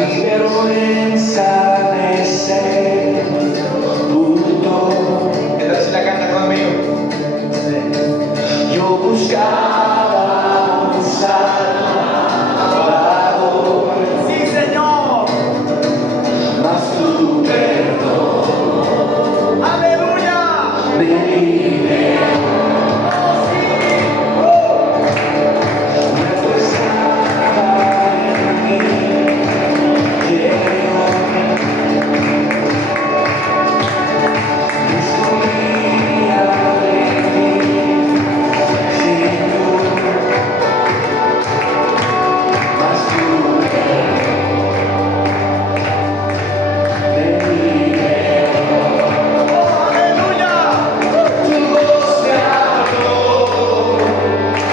Mi vergüenza de ser puto. ¿Qué tal si la canta conmigo? Yo buscaba un Salvador. Sí, Señor. Mas tu perdón Aleluya. me liberó. Nuestro estaba en mí, llegó. Escogía de ti, Señor. Mas tu perdón me liberó. Aleluya. Tu voz me habló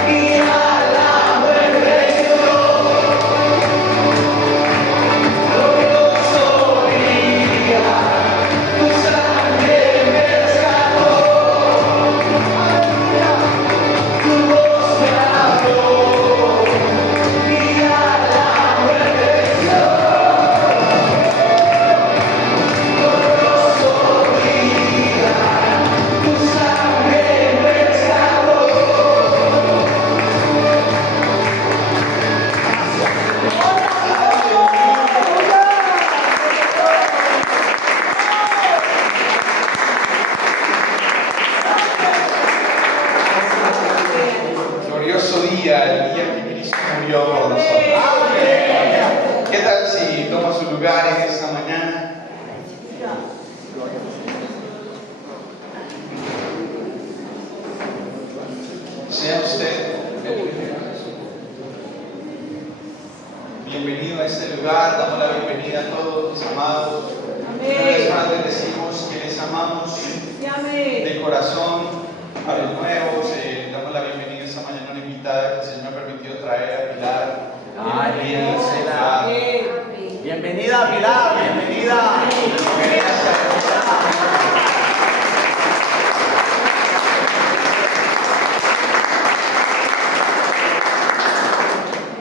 y al hambre venció. Glorioso día, tu sangre me rescató. Tu voz me habló y al hambre venció. Glorioso día, tu sangre me rescató. Glorioso día, el día que Cristo murió por nosotros. ¿Qué tal si toma su lugar en esta mañana? Sea usted bienvenido a este lugar. Damos la bienvenida a todos mis amados. Una vez más les decimos que les amamos de corazón. A los nuevos, damos la bienvenida esta mañana a una invitada que el Señor me ha permitido traer a Pilar. Bienvenida, Pilar. Bienvenida, Pilar, bienvenida. Bienvenida a esta hermosa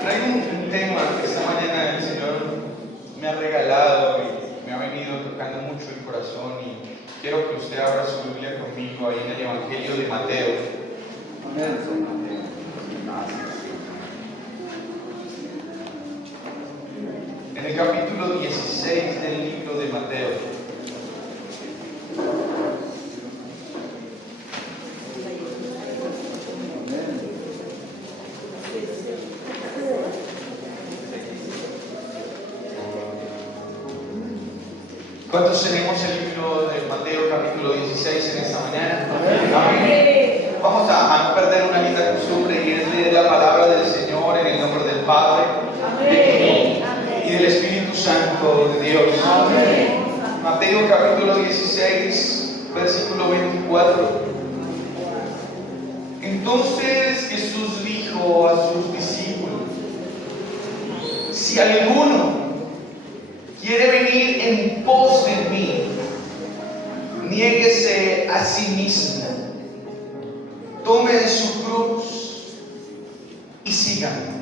Traigo un tema que esta mañana el Señor me ha regalado y me ha venido tocando mucho el corazón, y quiero que usted abra su Biblia conmigo ahí en el Evangelio de Mateo. En el capítulo 16 del libro de Mateo. ¿Cuántos tenemos el libro de Mateo capítulo 16 en esta mañana? Amén. Vamos a perder una linda costumbre, y es leer la palabra del Señor en el nombre del Padre, del Hijo y del Espíritu Santo de Dios. Amén. Mateo capítulo 16, versículo 24. Entonces Jesús dijo a sus discípulos: si alguno quiere venir en pos de mí, niéguese a sí mismo, tome su cruz y sígame.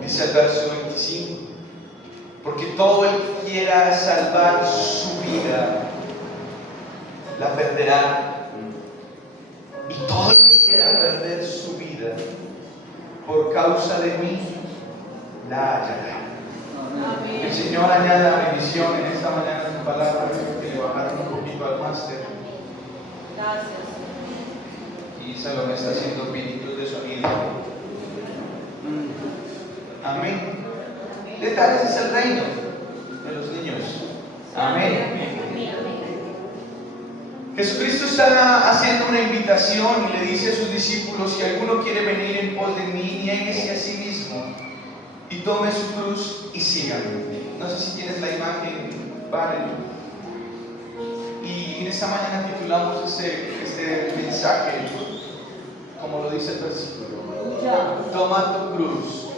Dice el verso 25: porque todo el que quiera salvar su vida la perderá, y todo el que quiera perder su vida por causa de mí la hallará. El Señor añada bendición en esta mañana en su palabra, que le bajaron un poquito al máster. Gracias. Y Salomé está haciendo pinitos de sonido. Amén. De tales es el reino de los niños. Amén. Jesucristo está haciendo una invitación y le dice a sus discípulos: si alguno quiere venir en pos de mí, niéguese a sí mismo y tome su cruz y sígame. No sé si tienes la imagen, vale. Y en esta mañana titulamos este mensaje, como lo dice el versículo: toma tu cruz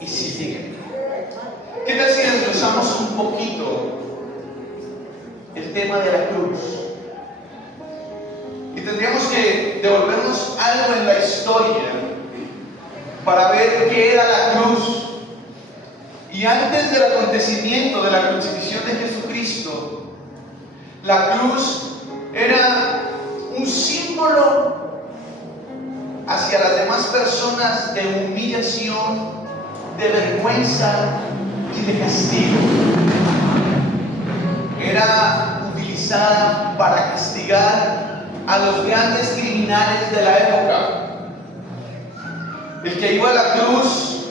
y sígueme. ¿Qué tal si desglosamos un poquito el tema de la cruz? Y tendríamos que devolvernos algo en la historia para ver qué era la cruz Y antes del acontecimiento de la crucifixión de Jesucristo, la cruz era un símbolo hacia las demás personas de humillación, de vergüenza y de castigo. Era utilizada para castigar a los grandes criminales de la época. El que iba a la cruz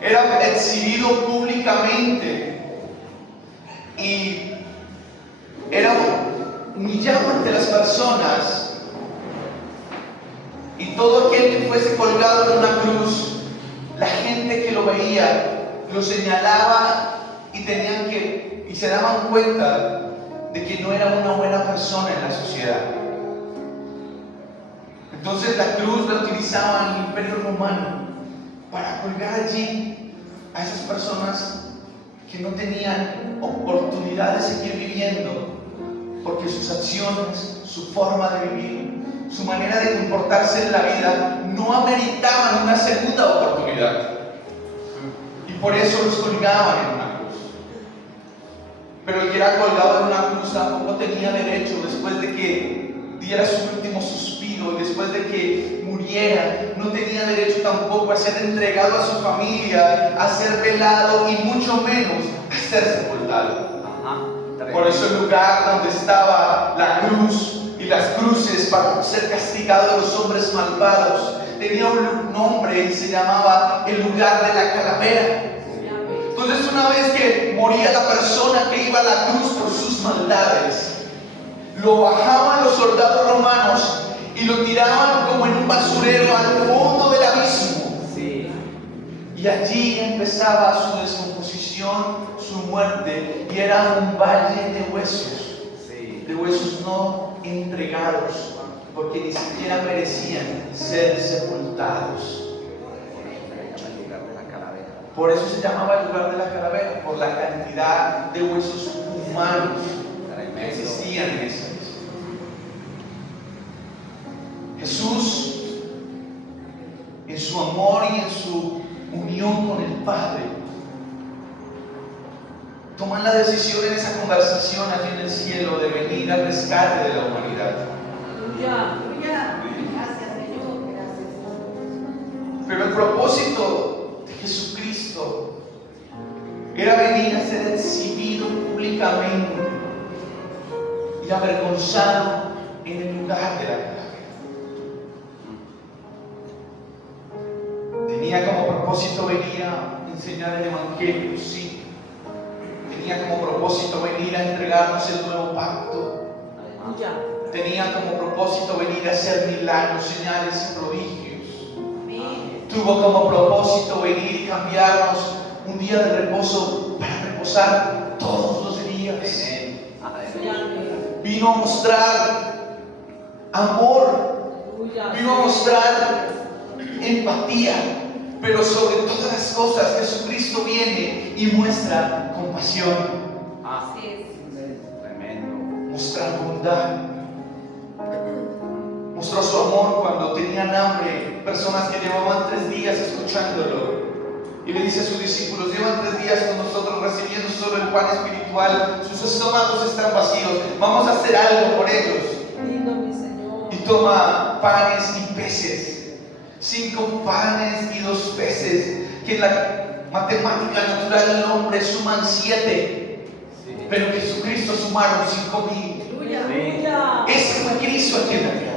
era exhibido públicamente y era humillado ante las personas, y todo aquel que fuese colgado en una cruz, la gente que lo veía lo señalaba y se daban cuenta de que no era una buena persona en la sociedad. Entonces la cruz la utilizaban el Imperio Romano para colgar allí a esas personas que no tenían oportunidad de seguir viviendo, porque sus acciones, su forma de vivir, su manera de comportarse en la vida no ameritaban una segunda oportunidad, y por eso los colgaban en una cruz. Pero el que era colgado en una cruz tampoco tenía derecho, después de que diera su último suspiro y después de que muriera, no tenía derecho tampoco a ser entregado a su familia, a ser velado y mucho menos a ser sepultado. Por eso el lugar donde estaba la cruz y las cruces para ser castigado de los hombres malvados tenía un nombre y se llamaba el lugar de la calavera. Entonces, una vez que moría la persona que iba a la cruz por sus maldades, lo bajaban los soldados romanos y lo tiraban como en un basurero al fondo del abismo. Sí. Y allí empezaba su descomposición, su muerte, y era un valle de huesos, de huesos no entregados, porque ni siquiera merecían ser sepultados. Por eso se llamaba el lugar de la calavera, por la cantidad de huesos humanos que existían en esa isla. Jesús, en su amor y en su unión con el Padre, toman la decisión en esa conversación allí en el cielo de venir al rescate de la humanidad. Gracias, Señor. Gracias. Pero el propósito de Jesucristo era venir a ser exhibido públicamente y avergonzado en el lugar de la calavera. Tenía como propósito venir a enseñar el Evangelio, sí. Tenía como propósito venir a entregarnos el nuevo pacto. Tenía como propósito venir a hacer milagros, señales y prodigios. Tuvo como propósito venir y cambiarnos un día de reposo para reposar todos los días. Vino a mostrar amor, vino a mostrar empatía, pero sobre todas las cosas Jesucristo viene y muestra compasión, mostrar bondad. Mostró su amor cuando tenían hambre, personas que llevaban 3 días escuchándolo, y le dice a sus discípulos: llevan 3 días con nosotros recibiendo solo el pan espiritual, sus estómagos están vacíos, vamos a hacer algo por ellos. Lindo, mi Señor. Y toma panes y peces, 5 panes y 2 peces, que en la matemática natural del hombre suman 7, pero que Jesucristo sumaron 5,000. Ese fue Cristo aquí en la tierra.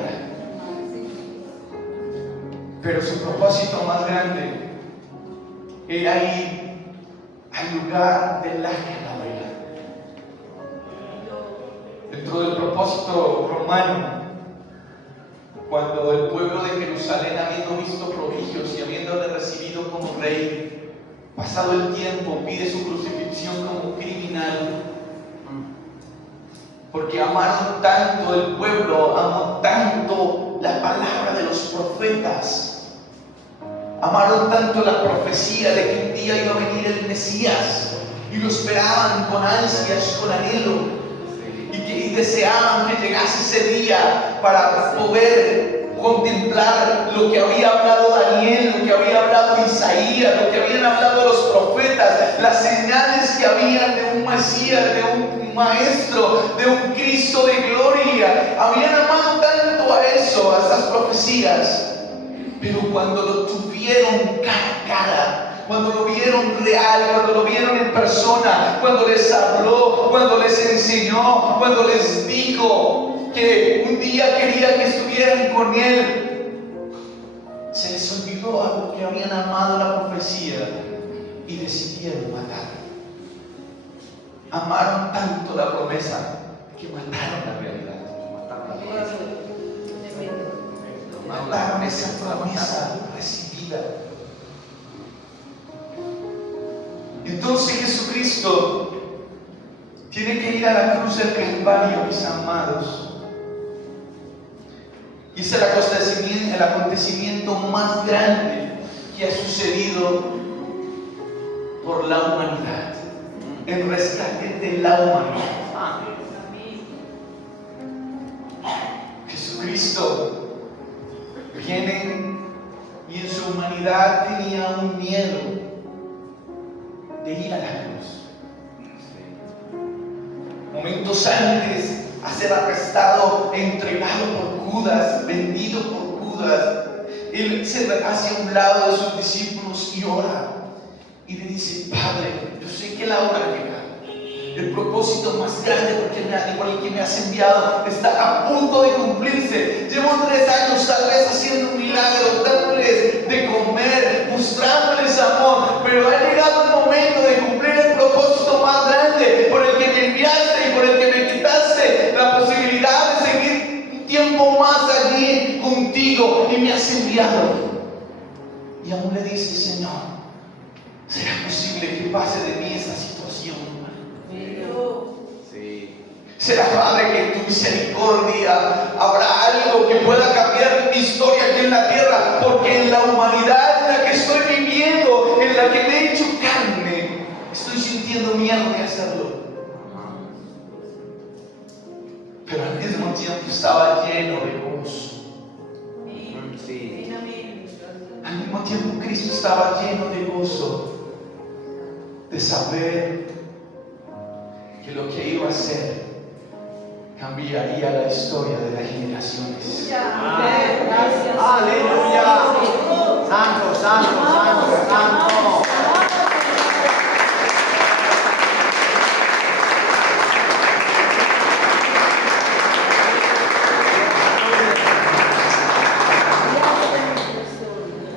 Pero su propósito más grande era ir al lugar de la calavera. Dentro del propósito romano, cuando el pueblo de Jerusalén, habiendo visto prodigios y habiéndole recibido como rey, pasado el tiempo, pide su crucifixión como criminal, porque amaron tanto el pueblo, amó tanto la palabra de los profetas, amaron tanto la profecía de que un día iba a venir el Mesías, y lo esperaban con ansias, con anhelo, y deseaban que llegase ese día para poder contemplar lo que había hablado Daniel, lo que había hablado Isaías, lo que habían hablado los profetas, las señales que habían de un Mesías, de un Maestro, de un Cristo de gloria. Habían amado tanto a eso, a esas profecías. Pero cuando lo tuvieron cara a cara, cuando lo vieron real, cuando lo vieron en persona, cuando les habló, cuando les enseñó, cuando les dijo que un día quería que estuvieran con Él, se les olvidó algo que habían amado la profecía y decidieron matar. Amaron tanto la promesa que mataron la realidad. Mataron esa promesa recibida. Entonces Jesucristo tiene que ir a la cruz del Calvario, mis amados. Y es el acontecimiento más grande que ha sucedido por la humanidad. El rescate de la humanidad. Jesucristo viene y en su humanidad tenía un miedo de ir a la cruz. Momentos antes a ser arrestado, entregado por Judas, vendido por Judas, Él se hace a un lado de sus discípulos y ora y le dice: Padre, yo sé que la hora llega. El propósito más grande por el que me has enviado está a punto de cumplirse. Llevo 3 años tal vez haciendo un milagro, dándoles de comer, mostrándoles amor, pero ha llegado el momento de cumplir el propósito más grande por el que me enviaste y por el que me quitaste la posibilidad de seguir un tiempo más allí contigo y me has enviado. Y aún le dice: Señor, ¿será posible que pase de mí esta situación? ¿Será, Padre, que en tu misericordia habrá algo que pueda cambiar mi historia aquí en la tierra? Porque en la humanidad en la que estoy viviendo, en la que me he hecho carne, estoy sintiendo miedo de hacerlo. Pero al mismo tiempo estaba lleno de gozo. Al mismo tiempo Cristo estaba lleno de gozo, de saber que lo que iba a hacer cambiaría la historia de las generaciones. Aleluya. Santo, santo, santo, santo.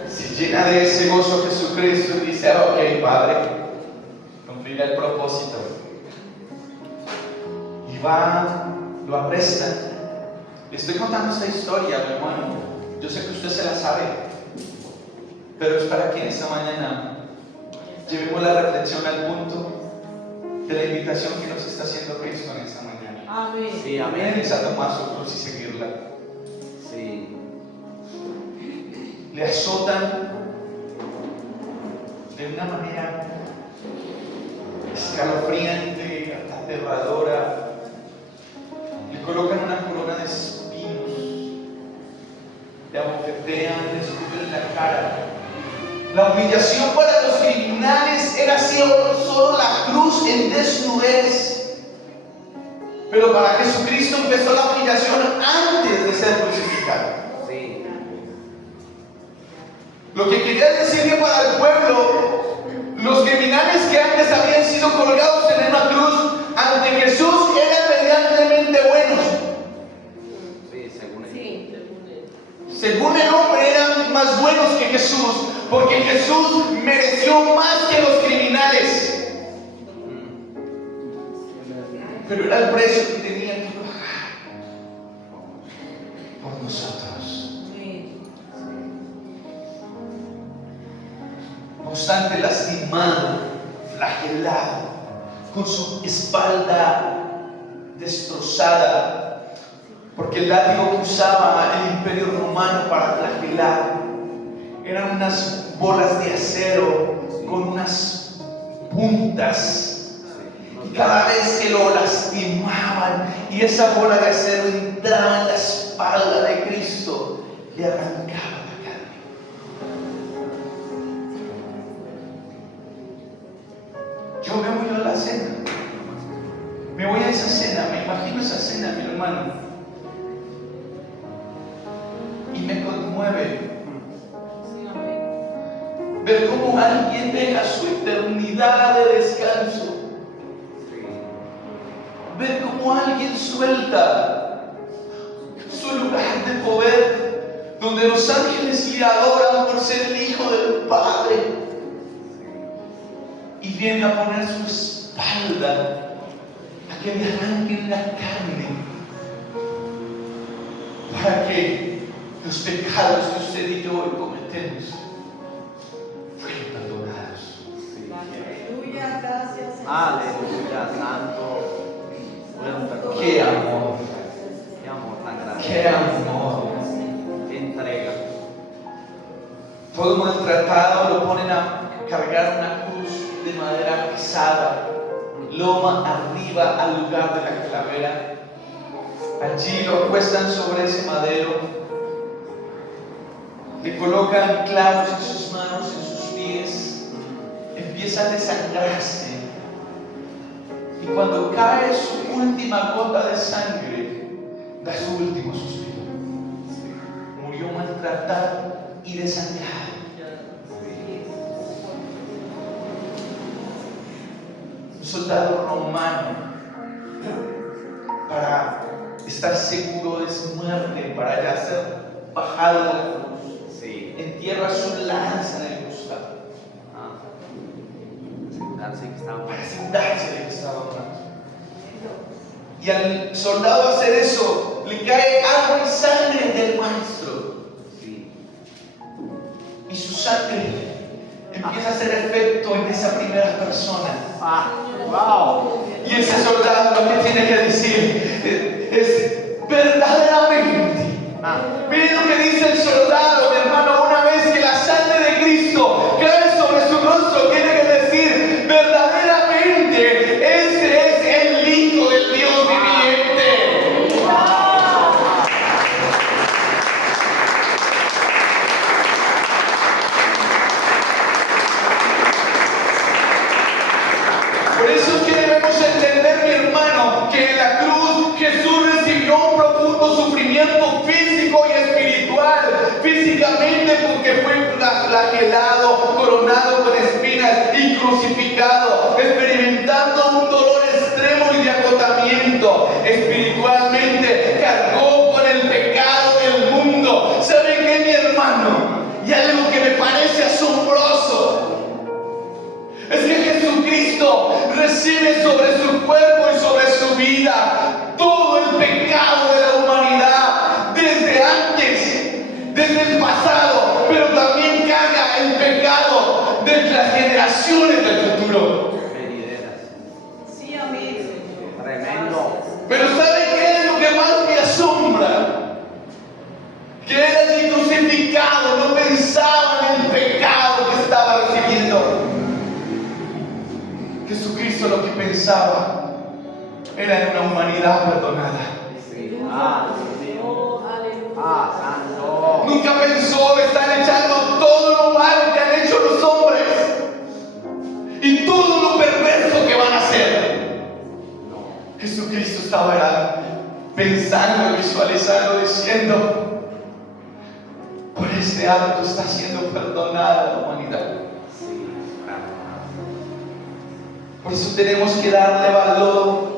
Se llena de ese gozo Jesucristo y dice: ok, Padre, cumplirá el propósito. Y va, lo aprestan. Le estoy contando esta historia, mi hermano. Yo sé que usted se la sabe, pero es para que en esta mañana llevemos la reflexión al punto de la invitación que nos está haciendo Cristo en esta mañana. Amén. Sí, Amén. amén. Es a tomar su cruz y seguirla. Sí. Le azotan de una manera escalofriante, aterradora. Le colocan una corona de espinos, le abofetean, le escupen en la cara. La humillación para los criminales era solo la cruz en desnudez. Pero para Jesucristo empezó la humillación antes de ser crucificado. Sí. Lo que quería decir que para el pueblo, los criminales que antes habían sido colgados en una cruz ante Jesús eran medianamente buenos. Sí, según él. Sí. Según el hombre eran más buenos que Jesús, porque Jesús mereció más que los criminales. Pero era el precio que tenían que pagar por nosotros. No obstante, lastimado, flagelado, con su espalda destrozada, porque el látigo que usaba el Imperio Romano para flagelar eran unas bolas de acero con unas puntas. Y cada vez que lo lastimaban y esa bola de acero entraba en la espalda de Cristo, le arrancaba la carne. Yo me voy a la cena. Me voy a esa cena, me imagino esa cena, mi hermano. Y me conmueve Sí, amén. ver cómo alguien deja su eternidad de descanso. Ver cómo alguien suelta su lugar de poder, donde los ángeles le adoran por ser el Hijo del Padre, y viene a poner su espalda a que le arranquen la carne, para que los pecados que usted y yo hoy cometemos fueran perdonados. Aleluya, gracias. Señor. Aleluya, santo. Fueron perdonados. ¡Qué amor! Qué amor tan grande. ¡Qué amor! Qué entrega. Todo maltratado lo ponen a cargar una cruz de madera pesada, loma arriba al lugar de la calavera. Allí lo acuestan sobre ese madero, le colocan clavos en sus manos, en sus pies, empieza a desangrarse. Y cuando cae su última gota de sangre, da su último suspiro. Murió maltratado y desangrado. Un soldado romano, para estar seguro de su muerte, para ya ser bajado de la cruz, Sí. entierra su lanza en el costado Sentarse que estaba para sentarse de que estaba muerto. Y al soldado hacer eso, le cae agua y sangre del maestro. Sí. Y su sangre empieza a hacer efecto en esa primera persona. Wow. Y ese soldado lo que tiene que decir es verdaderamente. Miren lo que dice el soldado, mi hermano, una vez que la sangre de Cristo cae sobre su rostro, tiene que decir verdaderamente, ese es el Hijo del Dios viviente. Por eso es que debemos entender, mi hermano, que en la cruz Jesús recibió un profundo sufrimiento físico y espiritual. Físicamente porque fue flagelado, coronado con espinas y crucificado, experimentando un dolor extremo y de agotamiento. Espiritualmente cargó con el pecado del mundo. ¿Saben qué, mi hermano? Y algo que me parece asombroso es que Jesucristo recibe sobre su cuerpo y sobre su vida todo el pecado de la humanidad desde antes, desde el pasado, pero también carga el pecado de las generaciones del futuro. Venideras. Sí, amén, Señor. Tremendo. Pero ¿saben qué es lo que más me asombra? Que él allí crucificado no pensaba en el pecado que estaba recibiendo. Jesucristo lo que pensaba era en una humanidad perdonada. Sí. Dios, aleluya. Santo. Nunca pensó que están echando todo lo malo que han hecho los hombres y todo lo perverso que van a hacer. Jesucristo estaba pensando, visualizando, diciendo: por este acto está siendo perdonada la humanidad. Sí. Por eso tenemos que darle valor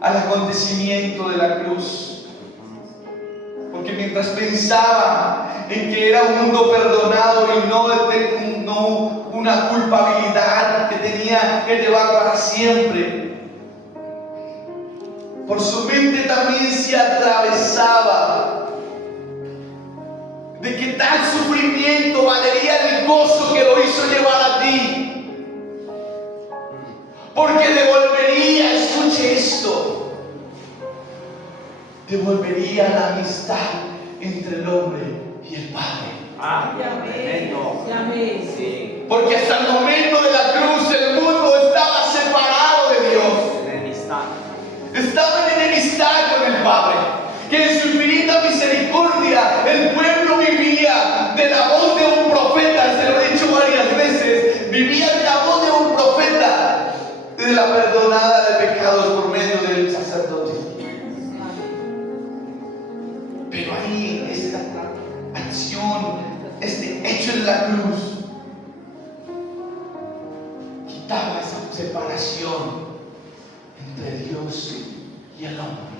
al acontecimiento de la cruz. Porque mientras pensaba en que era un mundo perdonado y no una culpabilidad que tenía que llevar para siempre, por su mente también se atravesaba de que tal sufrimiento valería el gozo que lo hizo llevar a ti. Porque devolvería, escuche esto, devolvería la amistad entre el hombre y el Padre. Tremendo. Amén. Sí. Porque hasta el momento de la cruz el mundo estaba separado de Dios. Enemistad. Estaba en enemistad con el Padre, que en su infinita misericordia de la perdonada de pecados por medio del sacerdote. Pero ahí esta acción, este hecho en la cruz, quitaba esa separación entre Dios y el hombre.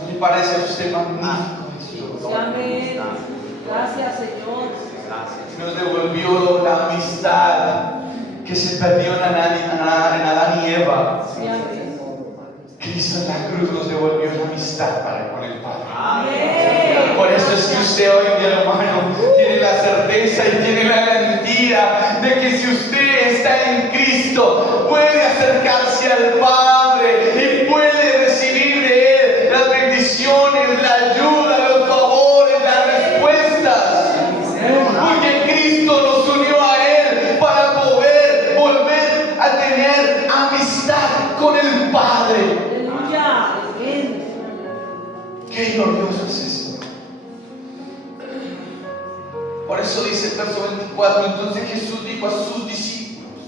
¿No le parece a usted magnífico esto? Amén. Gracias, Señor. Gracias. Nos devolvió la amistad que se perdió en Adán y Eva. Sí, amén. Cristo en la cruz nos devolvió la amistad para con el Padre. Amén. Por eso es que usted hoy, mi hermano, tiene la certeza y tiene la garantía de que si usted está en Cristo, puede acercarse al Padre y puede recibir de Él las bendiciones, la ayuda, los favores, las respuestas. Porque Cristo nos unió a Él para poder volver a tener amistad con el Padre. Aleluya. Amén. Qué glorioso es esto. Por eso dice el verso 24, entonces Jesús dijo a sus discípulos: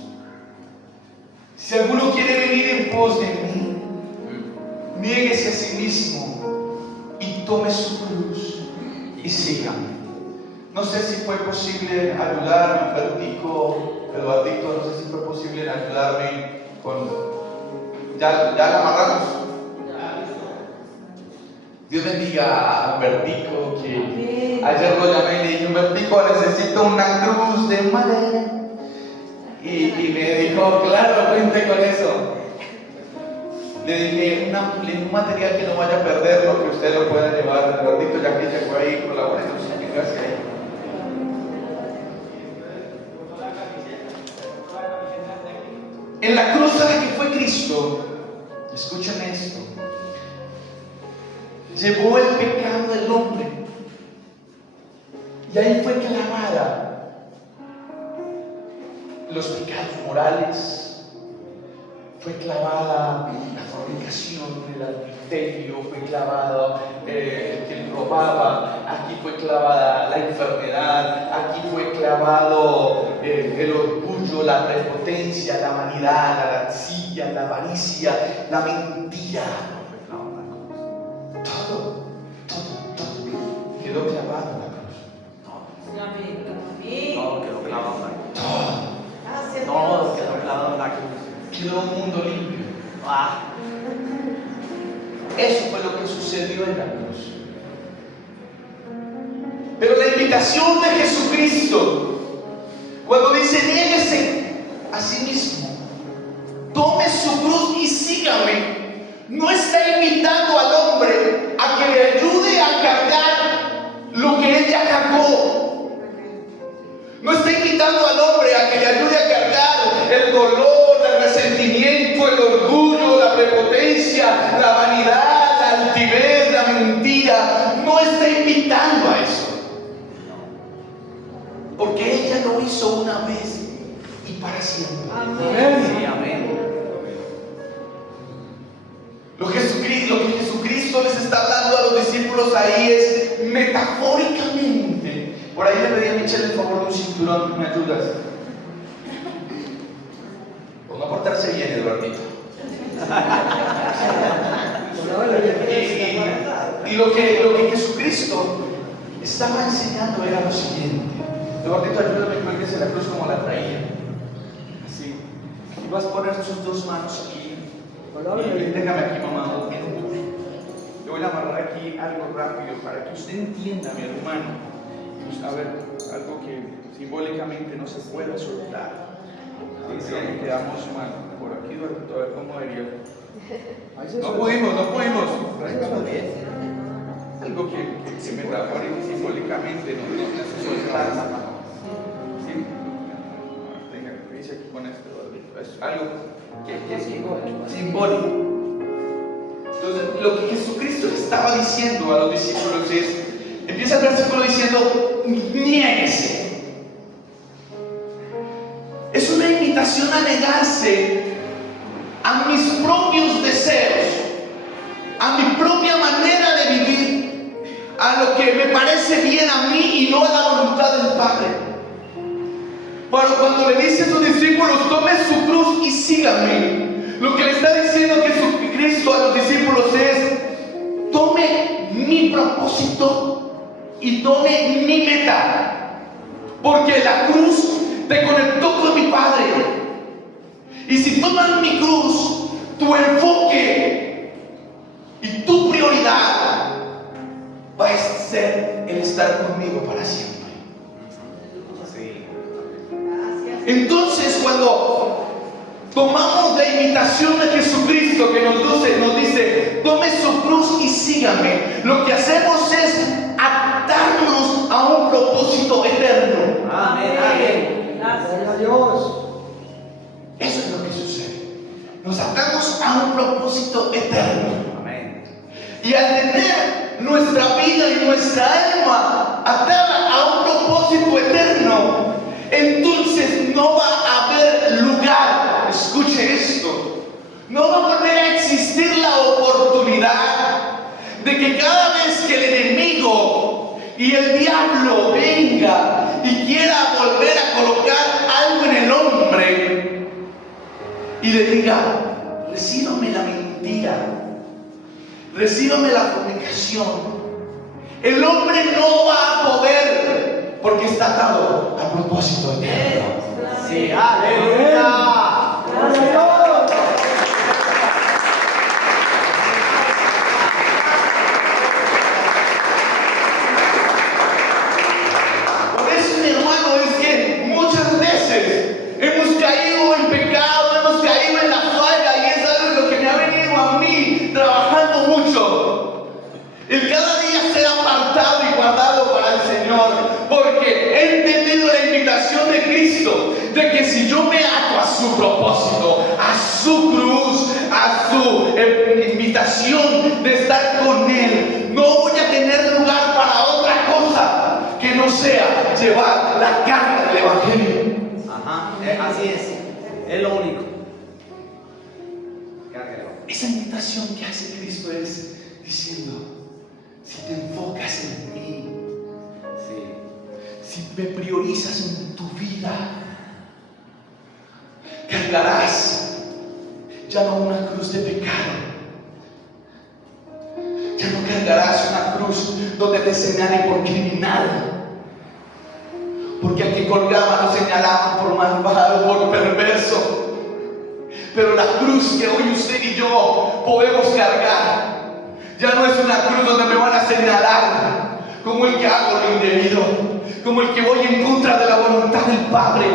si alguno quiere venir en pos de mí, niéguese a sí mismo y tome su cruz y sígame. No sé si fue posible ayudarme, Eduardito, no sé si fue posible ayudarme con... ¿Ya la amarramos? Dios bendiga a Humbertico, que ayer lo llamé y le dije: Humbertico, necesito una cruz de madera. Y me dijo: claro, cuente con eso. Le dije: un material que no vaya a perder, lo que usted lo pueda llevar. Humbertico, ya que llegó ahí, colaborenos. Gracias. En la cruz a la que fue Cristo, escuchen esto, llevó el pecado del hombre y ahí fue clavada los pecados morales, fue clavada la fornicación, el adulterio, fue clavado el que robaba, aquí fue clavada la enfermedad, aquí fue clavado el orgullo, la prepotencia, la vanidad, la laxia, la avaricia, la mentira. Todo quedó clavado en la cruz. Sí, amén. Amén. Todo quedó clavado en la cruz. Todo. Gracias, Todo Dios. quedó clavado en la cruz. Quedó un mundo limpio. Ah, Eso fue lo que sucedió en la cruz. Pero la invitación de Jesucristo, cuando dice: niéguese a sí mismo, tome su cruz y sígame, no está invitando al hombre a que le ayude a cargar lo que él ya cargó. No está invitando al hombre a que le ayude a cargar el dolor, el resentimiento, el orgullo, la prepotencia, la vanidad, la altivez, la mentira. No está invitando a eso. Porque Él ya lo hizo una vez y para siempre. Amén. sí, amén. Lo que Jesucristo les está hablando a los discípulos ahí es metafóricamente. Por ahí le pedí a Michelle el favor de un cinturón. ¿Me ayudas? Por no portarse bien, Eduardito. Y lo que Jesucristo estaba enseñando era lo siguiente. Eduardito, ayúdame, cuélguese la cruz como la traía. Así. Y vas a poner sus dos manos aquí. Y déjame aquí, mamá, un minuto. Le voy a amarrar aquí algo rápido para que usted entienda, mi hermano. A ver, algo que simbólicamente no se pueda soltar. Sí, ahí quedamos mal. Por aquí, Eduardito, a ver cómo vería. No pudimos. Algo que metafórico y simbólicamente no se soltar. Sí. Tenga, ¿qué dice aquí con esto, Eduardito? Es algo que es simbólico. Entonces, lo que Jesucristo le estaba diciendo a los discípulos es, empieza el versículo diciendo: niéguese. Es una invitación a negarse a mis propios deseos, a mi propia manera de vivir, a lo que me parece bien a mí y no a la voluntad del Padre. Pero cuando le dice a sus discípulos: tome su cruz y siga síganme. Lo que le está diciendo Jesucristo a los discípulos es: tome mi propósito y tome mi meta, porque la cruz te conectó con mi Padre. Y si tomas mi cruz, tu enfoque y tu prioridad va a ser el estar conmigo para siempre. Sí. Entonces, cuando tomamos la invitación de Jesucristo que nos dice: tome su cruz y sígame, lo que hacemos es atarnos a un propósito eterno. Amén, amén. Gracias. a Dios. Eso es lo que sucede. Nos atamos a un propósito eterno. Amén. Y al tener nuestra vida y nuestra alma atada a un propósito eterno, entonces no va a haber lugar, escuche esto, no va a volver a existir la oportunidad de que cada vez que el enemigo y el diablo venga y quiera volver a colocar algo en el hombre y le diga: recíbame la mentira, recíbame la fornicación, el hombre no va a poder, porque está atado al propósito eterno. Sí, aleluya. Gloria a Dios. Por eso, mi hermano, es que muchas veces hemos caído en pecado, hemos caído en la falla, y es algo de lo que me ha venido a mí trabajando mucho. El cada día ser apartado y guardado para el Señor, porque he entendido la invitación de Cristo, de que si yo me ato a su propósito, a su cruz, a su invitación de estar con Él, no voy a tener lugar para otra cosa que no sea llevar la carga del Evangelio. Ajá, así es lo único. Cárguelo. Esa invitación que hace Cristo es diciendo: si te enfocas en mí, Sí. si me priorizas en tu vida, cargarás ya no una cruz de pecado, ya no cargarás una cruz donde te señalen por criminal, porque al que colgaban lo señalaban por malvado, por perverso. Pero la cruz que hoy usted y yo podemos cargar ya no es una cruz donde me van a señalar como el que hago lo indebido, como el que voy en contra de la voluntad del Padre.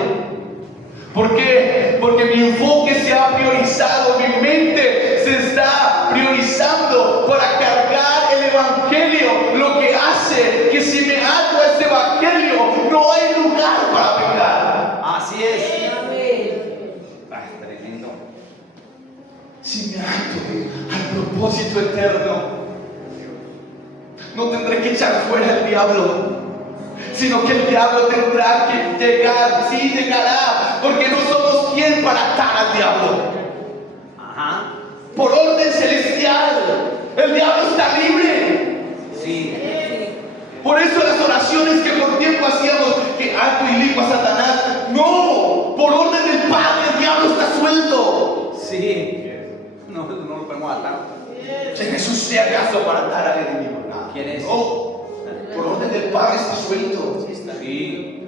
¿Por qué? Porque mi enfoque se ha priorizado, mi mente se está priorizando para cargar el Evangelio, lo que hace que si me ato a ese Evangelio no hay lugar para pecar. Así es. Amén. Ah, tremendo. Si me ato al propósito eterno, no tendré que echar fuera al diablo, sino que el diablo tendrá que llegar, sí llegará, porque no somos quien para atar al diablo. Ajá. Por orden celestial, el diablo está libre. Sí. Por eso las oraciones que por tiempo hacíamos, que ato y ligo a Satanás, no, por orden del Padre el diablo está suelto. Sí. No lo podemos atar. ¿Quién es usted acaso para atar al enemigo? Nada. ¿Quién es? No, por orden del Padre está suelto. Sí.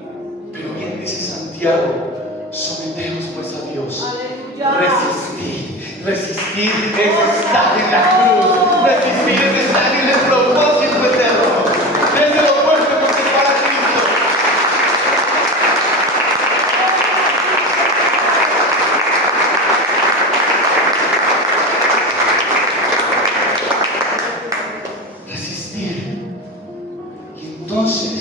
Pero bien dice Santiago: someteos pues a Dios. Aleluya. Resistir es estar en la cruz. Resistir es estar en el propósito eterno. Desde lo fuerte porque es para Cristo. Resistir. Y entonces,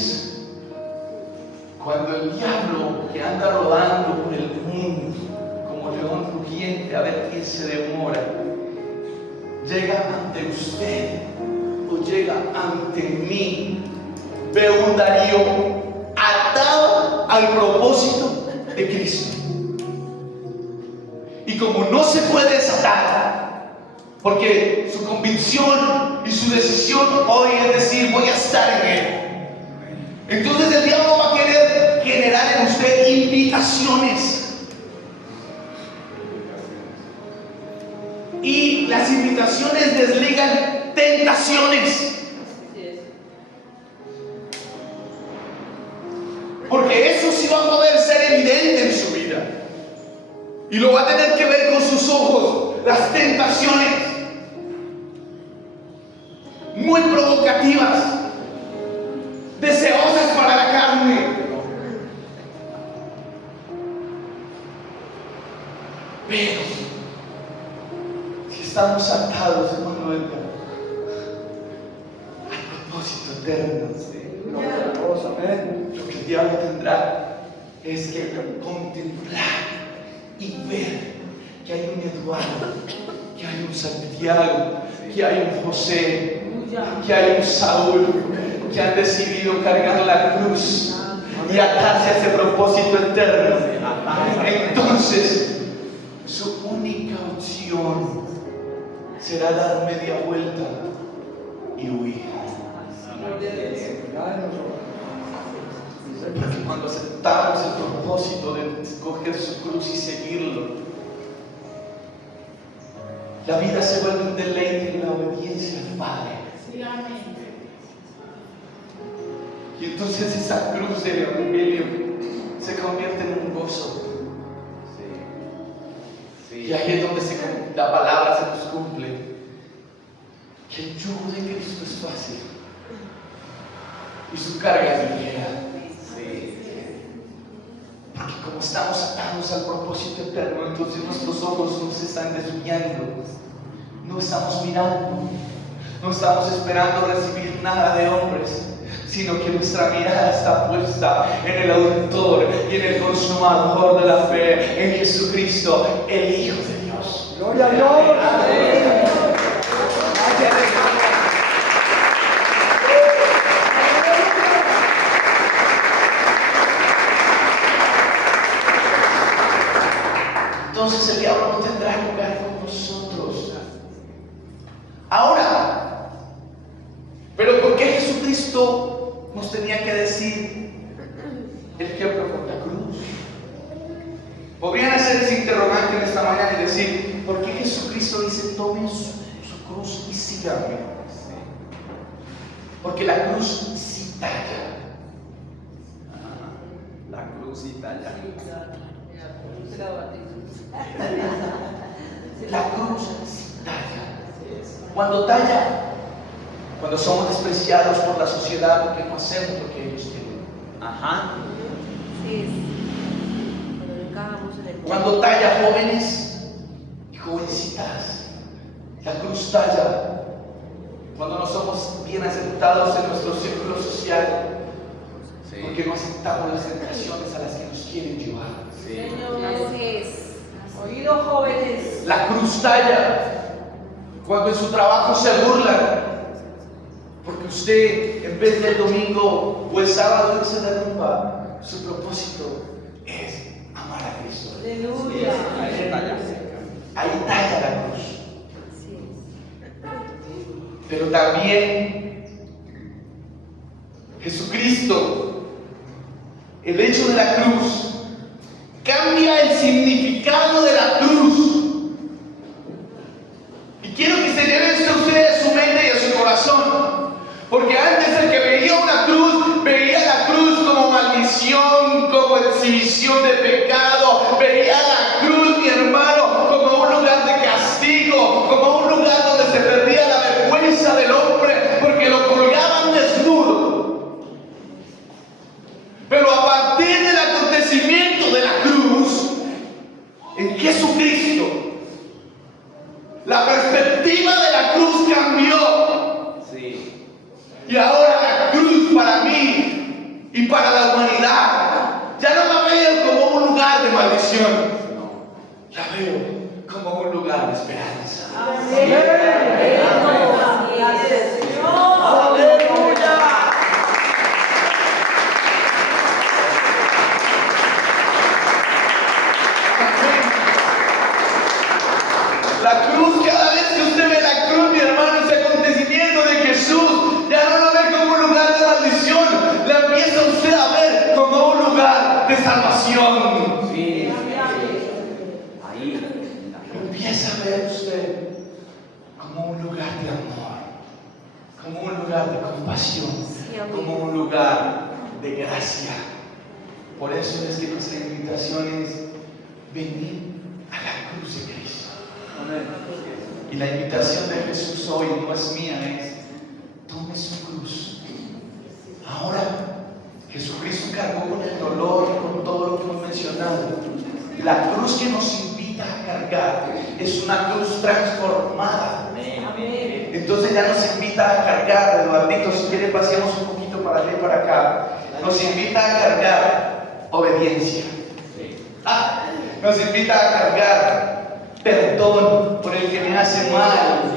cuando el diablo, que anda rodando por el mundo como león rugiente a ver quién se demora, llega ante usted o llega ante mí, veo un Darío atado al propósito de Cristo. Y como no se puede desatar, porque su convicción y su decisión hoy es decir: voy a estar en Él, entonces el diablo va a querer generar en usted invitaciones. Y las invitaciones desligan tentaciones. Porque eso sí va a poder ser evidente en su vida. Y lo va a tener que ver con sus ojos. Las tentaciones muy provocativas, deseosas para la carne. Pero si estamos atados, hermano Edgar, al propósito eterno, lo que el diablo tendrá es que contemplar y ver que hay un Eduardo, que hay un Santiago, que hay un José, que hay un Saúl, que han decidido cargar la cruz y atarse a ese propósito eterno. Entonces, su única opción será dar media vuelta y huir. Porque cuando aceptamos el propósito de escoger su cruz y seguirlo, la vida se vuelve un deleite en la obediencia al Padre. Y entonces esa cruz del Evangelio se convierte en un gozo. Y ahí es donde la palabra se nos cumple. Que el yugo de Cristo es fácil y su carga es ligera. Porque como estamos atados al propósito eterno, entonces nuestros ojos no se están desviando, no estamos mirando, no estamos esperando recibir nada de hombres, sino que nuestra mirada está puesta en el autor y en el consumador de la fe, en Jesucristo, el Hijo de Dios. Gloria a Dios. Entonces el diablo no tendrá lugar con nosotros. Ahora, pero ¿por qué Jesucristo nos tenía que decir el ejemplo con la cruz? Podrían hacer ese interrogante en esta mañana y decir, ¿por qué Jesucristo dice tomen su cruz y síganme? Porque la cruz sí talla. La cruz y talla. La cruz sí talla. Cuando talla, cuando somos despreciados por la sociedad porque no hacemos lo que ellos quieren. Ajá. Cuando talla jóvenes y jovencitas, la cruz talla. Cuando no somos bien aceptados en nuestro círculo social, porque no aceptamos las tentaciones a las que nos quieren llevar. Oídos jóvenes. La cruz talla cuando en su trabajo se burlan, porque usted en vez del domingo o el sábado irse de rumba, su propósito es amar a Cristo. Aleluya. Ahí talla. Ahí talla la cruz. Pero también Jesucristo, el hecho de la cruz, cambia el significado de la cruz. Y quiero que se lleve esto a ustedes a su mente y a su corazón. Porque antes el que veía una cruz, veía la cruz como maldición, como exhibición de pecado. Veía la cruz, mi hermano, como un lugar de castigo, como un lugar donde se perdía la vergüenza del hombre, porque lo colgaban desnudo. Pero a partir del acontecimiento de la cruz, en Jesucristo, la perspectiva de la cruz cambió. Sí. Y ahora la cruz para mí y para la humanidad ya no la veo como un lugar de maldición, la veo como un lugar de esperanza. Gracias, Señor. Aleluya. La cruz, cada vez que usted ve la cruz, mi hermano, ese acontecimiento de Jesús, ya no lo ve como un lugar de maldición, la empieza usted a ver como un lugar de salvación. Sí. Ahí. Empieza a ver usted compasión, como un lugar de gracia. Por eso es que nuestra invitación es venir a la cruz de Cristo. Y la invitación de Jesús hoy no es mía, es tome su cruz. Ahora, Jesucristo cargó con el dolor y con todo lo que hemos mencionado. La cruz que nos invita a cargar es una cruz transformada. Entonces ya nos invita a cargar, Eduardito, si quiere paseamos un poquito para allá y para acá. Nos invita a cargar obediencia. Nos invita a cargar perdón por el que me hace mal.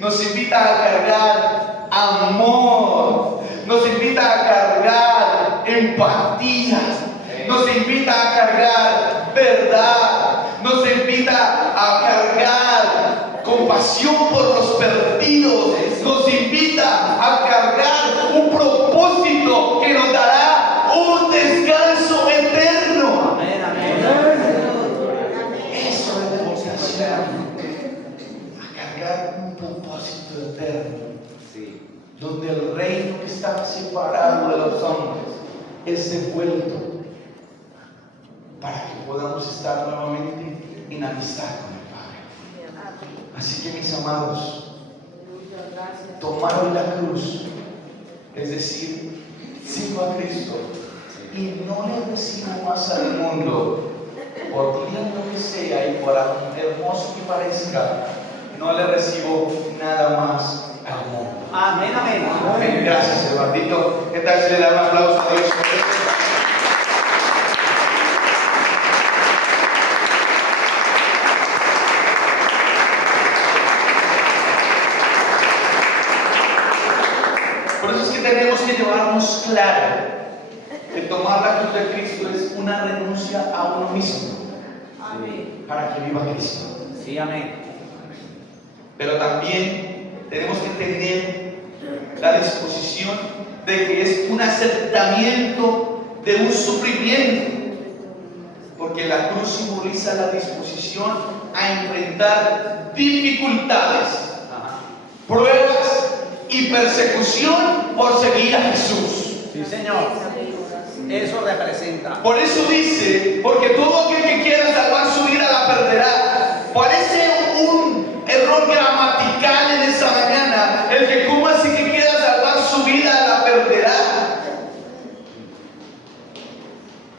Nos invita a cargar amor. Nos invita a cargar empatía. Nos invita a cargar verdad. Nos invita a cargar compasión por los perdidos. Nos invita a cargar un propósito que nos dará un descanso eterno. Amén, amén. Eso es demostración. A cargar un propósito eterno. Sí. Donde el reino que estaba separado de los hombres es devuelto para que podamos estar nuevamente en amistad con el Padre. Así que mis amados, tomar hoy la cruz, es decir, sigo a Cristo y no le recibo más al mundo, por lindo que sea y por hermoso que parezca, no le recibo nada más al mundo. Amén, amén. Amén. Gracias, Eduardito. ¿Qué tal si le da un aplauso a Dios? Por eso es que tenemos que llevarnos claro que tomar la cruz de Cristo es una renuncia a uno mismo. Amén. Para que viva Cristo. Sí, amén. Pero también tenemos que tener la disposición de que es un aceptamiento de un sufrimiento, porque la cruz simboliza la disposición a enfrentar dificultades, pruebas y persecución por seguir a Jesús. Sí, Señor. Eso representa. Por eso dice, porque todo aquel que quiera salvar su vida la perderá. Parece un error gramatical en esta mañana, el que como así que quiera salvar su vida la perderá.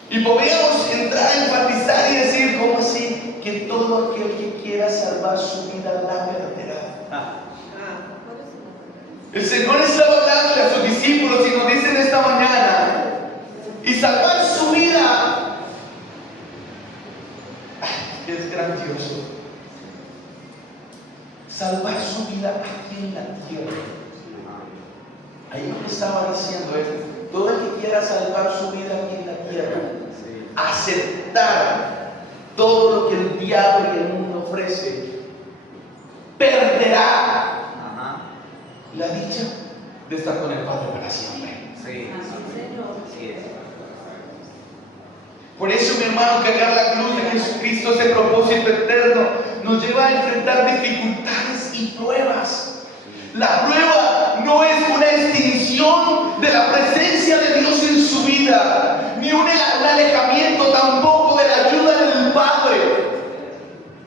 Y podríamos entrar a enfatizar y decir, ¿cómo así? Que todo aquel que quiera salvar su vida la perderá. El Señor estaba hablándole a sus discípulos y nos dice en esta mañana, y salvar su vida es grandioso. Salvar su vida aquí en la tierra. Ahí lo que estaba diciendo es, todo el que quiera salvar su vida aquí en la tierra, aceptar todo lo que el diablo y el mundo ofrece, perderá la dicha de estar con el Padre para siempre. Sí. Así es. Por eso, mi hermano, cargar la cruz de Jesucristo, ese propósito eterno, nos lleva a enfrentar dificultades y pruebas. La prueba no es una extinción de la presencia de Dios en su vida, ni un alejamiento tampoco de la ayuda del Padre.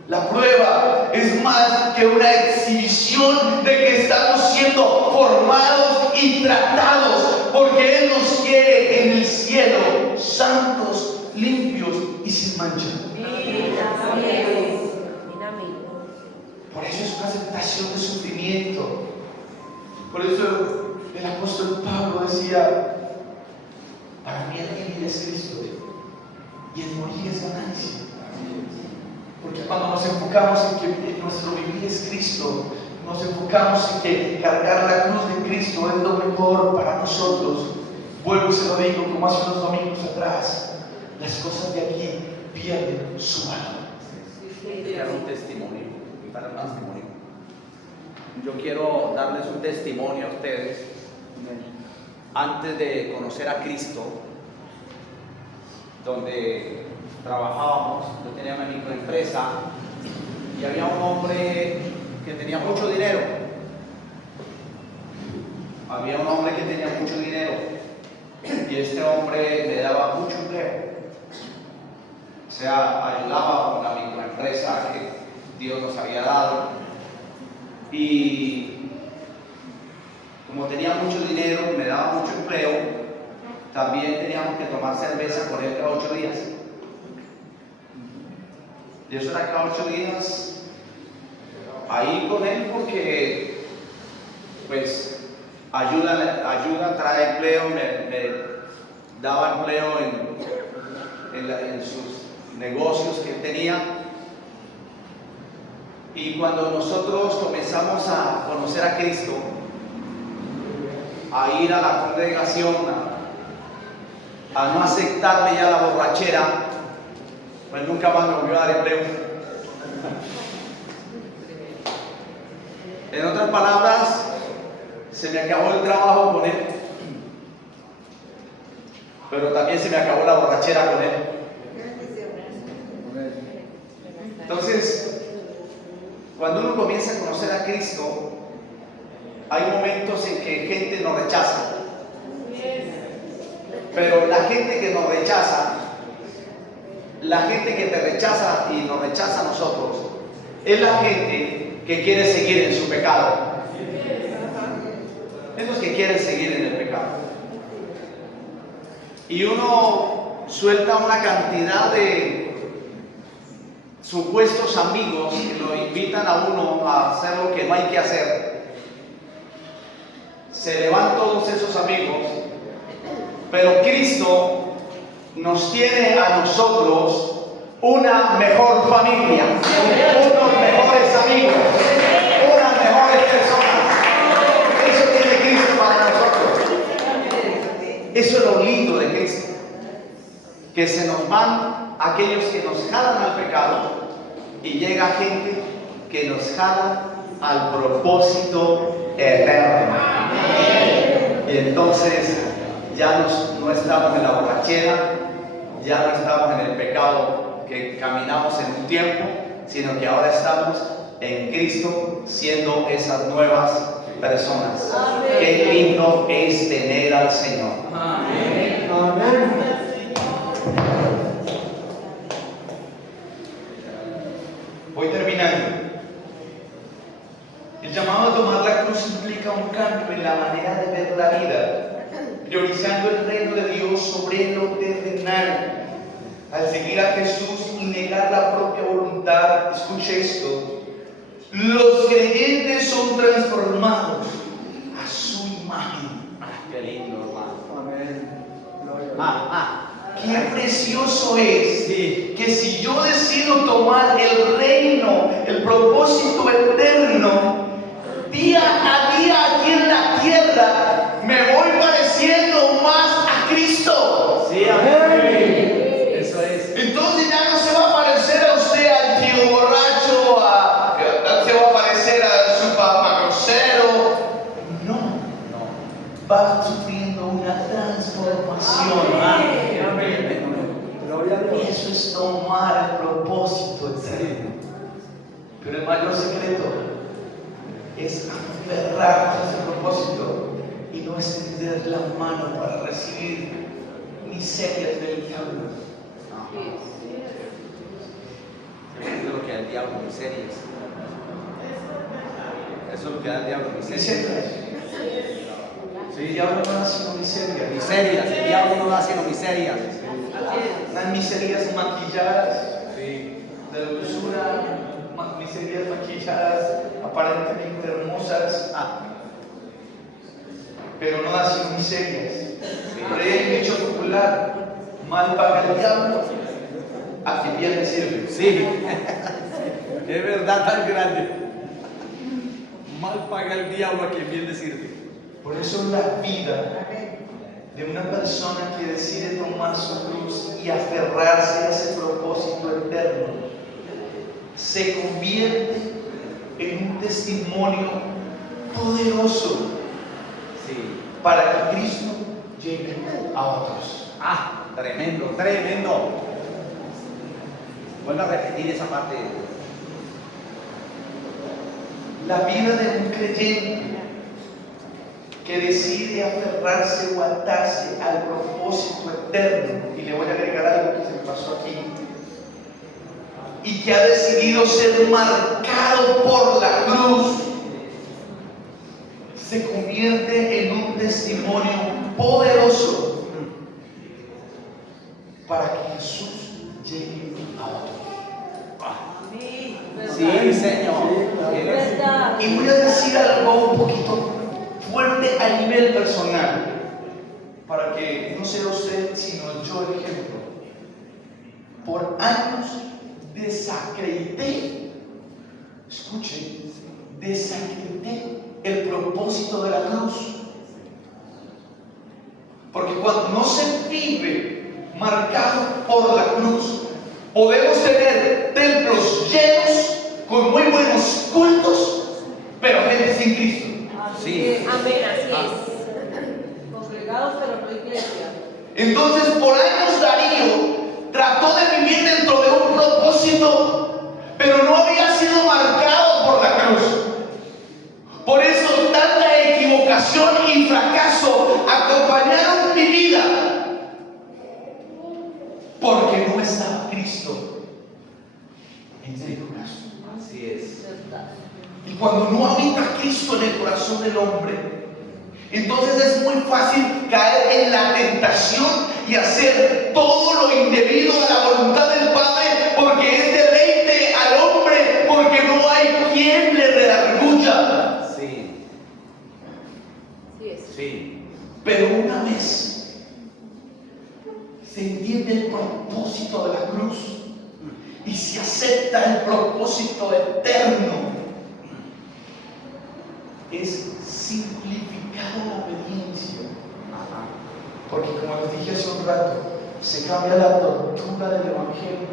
La prueba es más que una exhibición de que estamos siendo formados y tratados, porque Él nos quiere en el cielo, santos, limpios y sin mancha. Por eso es una aceptación de sufrimiento. Por eso el apóstol Pablo decía, para mí el vivir es Cristo y el morir es ganancia. Porque cuando nos enfocamos en que nuestro vivir es Cristo, nos enfocamos en que cargar la cruz de Cristo es lo mejor para nosotros. Vuelvo y se lo digo como hace unos domingos atrás, las cosas de aquí pierden su valor. Dar un testimonio. Para un testimonio. Yo quiero darles un testimonio a ustedes. Antes de conocer a Cristo, donde trabajábamos, yo tenía una microempresa y había un hombre que tenía mucho dinero. había un hombre que tenía mucho dinero y este hombre le daba mucho empleo. O sea, ayudaba a una microempresa que Dios nos había dado. Y como tenía mucho dinero, me daba mucho empleo, también teníamos que tomar cerveza con él cada 8 días. Y eso era cada 8 días ahí con él porque, pues, ayuda trae empleo, me daba empleo en sus negocios que él tenía. Y cuando nosotros comenzamos a conocer a Cristo, a ir a la congregación, a no aceptarle ya la borrachera, pues nunca más me volvió a dar empleo. En otras palabras, se me acabó el trabajo con él, pero también se me acabó la borrachera con él. Entonces, cuando uno comienza a conocer a Cristo, hay momentos en que gente nos rechaza. Pero la gente que nos rechaza, la gente que te rechaza y nos rechaza a nosotros, es la gente que quiere seguir en su pecado. Es los que quieren seguir en el pecado. Y uno suelta una cantidad de supuestos amigos que lo invitan a uno a hacer lo que no hay que hacer. Se le van todos esos amigos, pero Cristo nos tiene a nosotros una mejor familia, unos mejores amigos, unas mejores personas. Eso tiene Cristo para nosotros. Eso es lo lindo de Cristo, que se nos van aquellos que nos jalan al pecado y llega gente que nos jala al propósito eterno. Y entonces ya no estamos en la borrachera, ya no estamos en el pecado que caminamos en un tiempo, sino que ahora estamos en Cristo siendo esas nuevas personas. Amén. Qué lindo es tener al Señor. Amén. Amén. Voy terminando. El llamado a tomar la cruz implica un cambio en la manera de ver la vida, priorizando el reino de Dios sobre lo terrenal. Al seguir a Jesús y negar la propia voluntad, escuche esto, los creyentes son transformados a su imagen. Qué lindo, hermano. Amén. Qué precioso es Sí. que si yo decido tomar el reino, el propósito eterno, día a día aquí en la tierra, me voy pareciendo más a Cristo. Sí, amén. Eso es. Entonces ya no se va a parecer a usted al tío borracho, se va a parecer a su papá grosero. No, va sufriendo una transformación. Gloria a Dios. Eso es tomar el propósito eterno. Pero el mayor secreto es aferrarse a ese propósito y no extender la mano para recibir miserias del diablo. Eso es lo que da el diablo, miserias. Eso es lo que da el diablo, miserias. Miserias. El diablo no da sino miserias. Miserias, el diablo no da sino miserias. Unas miserias maquilladas Sí. de dulzura, miserias maquilladas, aparentemente hermosas, pero no da sino miserias. Por ahí hay un dicho popular: mal paga el diablo a quien bien le sirve. Sí. Qué verdad tan grande. Mal paga el diablo a quien bien le sirve. Por eso la vida de una persona que decide tomar su cruz y aferrarse a ese propósito eterno se convierte en un testimonio poderoso Sí. para que Cristo llegue a otros. Tremendo, tremendo. Vuelvo a repetir esa parte. La vida de un creyente que decide aferrarse o atarse al propósito eterno, y le voy a agregar algo que se me pasó aquí, y que ha decidido ser marcado por la cruz, se convierte en un testimonio poderoso para que Jesús llegue a otros. Sí, Señor. Verdad. Y voy a decir algo un poquito fuerte a nivel personal, para que no sea usted, sino yo el ejemplo. Por años desacredité, escuche, desacredité el propósito de la cruz. Porque cuando no se vive marcado por la cruz, podemos tener templos llenos con muy buenos cultos, pero gente sin Cristo. Así es. Amén, así es. Congregados, pero no iglesia. Entonces, por años Darío trató de vivir dentro de un propósito, pero no había sido marcado por la cruz. Por eso tanta equivocación y fracaso acompañaron mi vida, porque no estaba Cristo en el corazón. Así es. Verdad. Y cuando no habita Cristo en el corazón del hombre, entonces es muy fácil caer en la tentación y hacer todo lo indebido a la voluntad del Padre, porque es deleite al hombre, porque no hay quien le redarguya. Sí. Así es. Sí. Pero una vez se entiende el propósito de la cruz y se acepta el propósito eterno, es simplificada la obediencia. Porque como les dije hace un rato, se cambia la tortura del Evangelio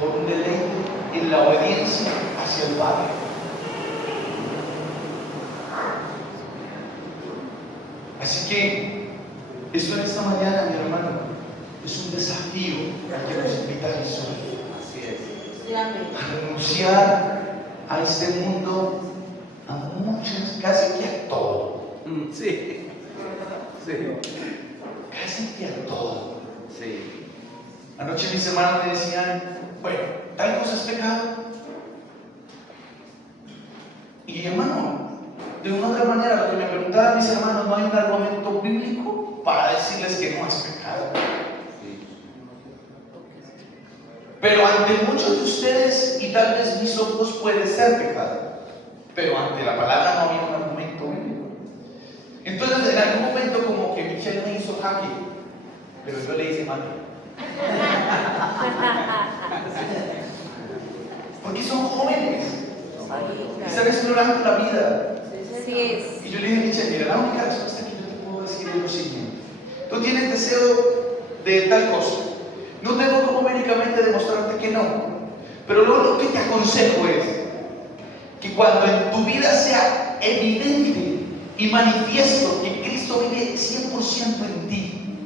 por un deleite en la obediencia hacia el Padre. Así que esto en esta mañana, mi hermano, es un desafío al que nos invita Jesús. Así es. Sí, amén. A renunciar a este mundo, a muchas, casi que a todo. Sí. Sí. Casi que a todo. Sí. Anoche mis hermanos me decían, bueno, tal cosa es pecado. Y hermano, de una u otra manera, lo que me preguntaban mis hermanos, no hay un argumento bíblico para decirles que no es pecado. Sí. Pero ante muchos de ustedes y tal vez mis ojos puede ser pecado, pero ante la palabra no había un argumento bíblico. Entonces en algún momento como que Michelle me hizo jaque, pero yo le hice mal. Porque son jóvenes, están explorando la vida. Así es. Y yo le dije a Michelle, mira, la única respuesta que yo te puedo decir es lo siguiente: tú tienes deseo de tal cosa, no tengo como médicamente demostrarte que no, pero lo único que te aconsejo es que cuando en tu vida sea evidente y manifiesto que Cristo vive 100% en ti,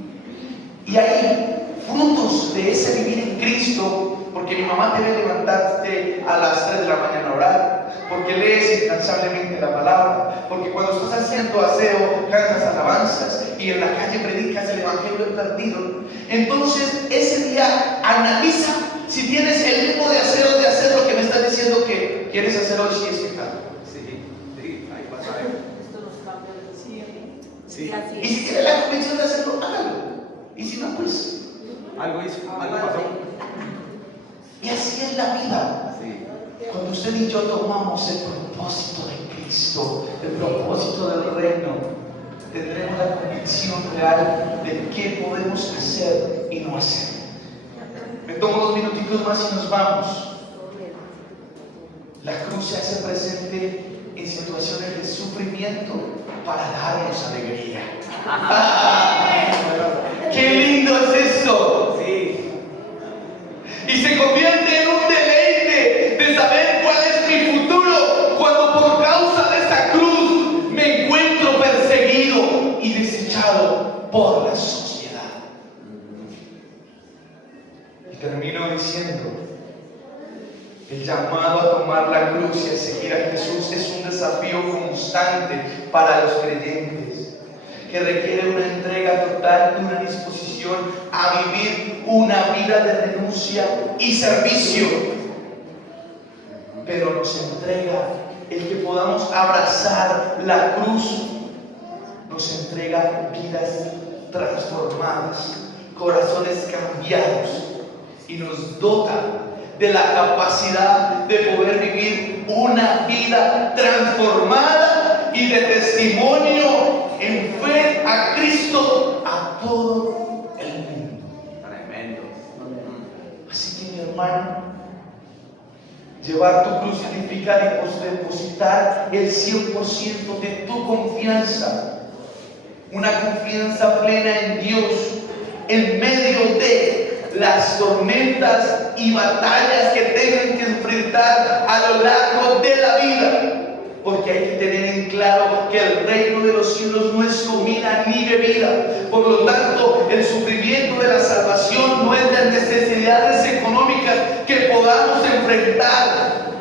y hay frutos de ese vivir en Cristo, porque mi mamá te ve levantarte a las 3 de la mañana a orar, porque lees incansablemente la palabra, porque cuando estás haciendo aseo cantas alabanzas y en la calle predicas el evangelio perdido. Entonces ese día analiza si tienes el mismo deseo de hacer lo que me estás diciendo que quieres hacer hoy, si es pecado. Sí. Sí. Ahí pasa eso. Esto nos cambia de Sí. Así Y si es. tienes la convicción de hacerlo, hágalo. Y si no, pues. Algo hizo. Algo pasó. Y así es la vida. Sí. Cuando usted y yo tomamos el propósito de Cristo, el propósito del reino, tendremos la convicción real de qué podemos hacer y no hacer. Me tomo 2 minutitos más y nos vamos. La cruz se hace presente en situaciones de sufrimiento para darnos alegría. ¡Qué lindo es eso! Sí. Y se convierte en un deleite de saber cuál es mi futuro cuando por causa de esa cruz me encuentro perseguido y desechado por la sociedad. Y termino diciendo, El llamado a tomar la cruz y a seguir a Jesús es un desafío constante para los creyentes, que requiere una entrega total, una disposición a vivir una vida de renuncia y servicio. Pero nos entrega el que podamos abrazar la cruz, nos entrega vidas transformadas, corazones cambiados, y nos dota de la capacidad de poder vivir una vida transformada y de testimonio en fe a Cristo a todo el mundo. Tremendo. Así que, mi hermano, llevar tu cruz significa depositar el 100% de tu confianza, una confianza plena en Dios, en medio de las tormentas y batallas que tengan que enfrentar a lo largo de la vida. Porque hay que tener en claro que el reino de los cielos no es comida ni bebida. Por lo tanto, el sufrimiento de la salvación no es las necesidades económicas que podamos enfrentar.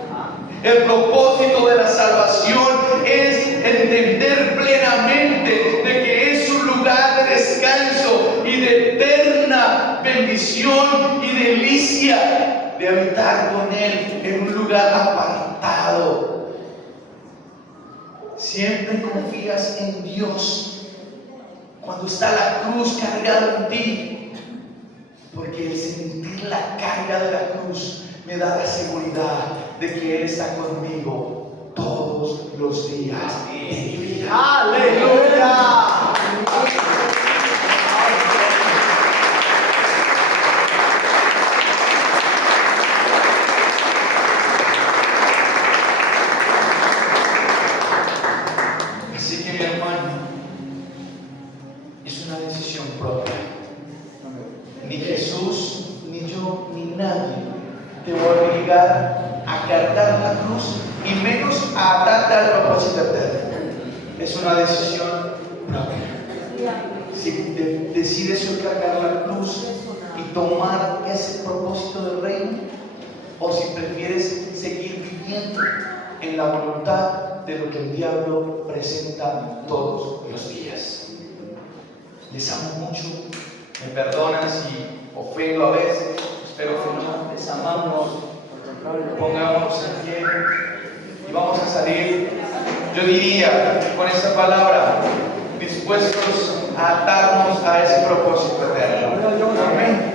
El propósito de la salvación es entender plenamente de que es un lugar de descanso y de eterna bendición y delicia de habitar con Él en un lugar apartado. Siempre confías en Dios cuando está la cruz cargada en ti, porque el sentir la carga de la cruz me da la seguridad de que Él está conmigo todos los días de mi vida. ¡Aleluya! Así que, mi hermano, es una decisión propia. Ni Jesús, ni yo, ni nadie te va a obligar a cargar la cruz y menos a atarte al propósito eterno. Es una decisión propia. Si decides hoy cargar la cruz y tomar ese propósito del reino, o si prefieres seguir viviendo en la voluntad de lo que el diablo presenta todos los días. Les amo mucho, me perdonan si ofendo a veces, espero que no. Les amamos, pongámonos en pie y vamos a salir, yo diría, con esa palabra, dispuestos a atarnos a ese propósito eterno. Amén.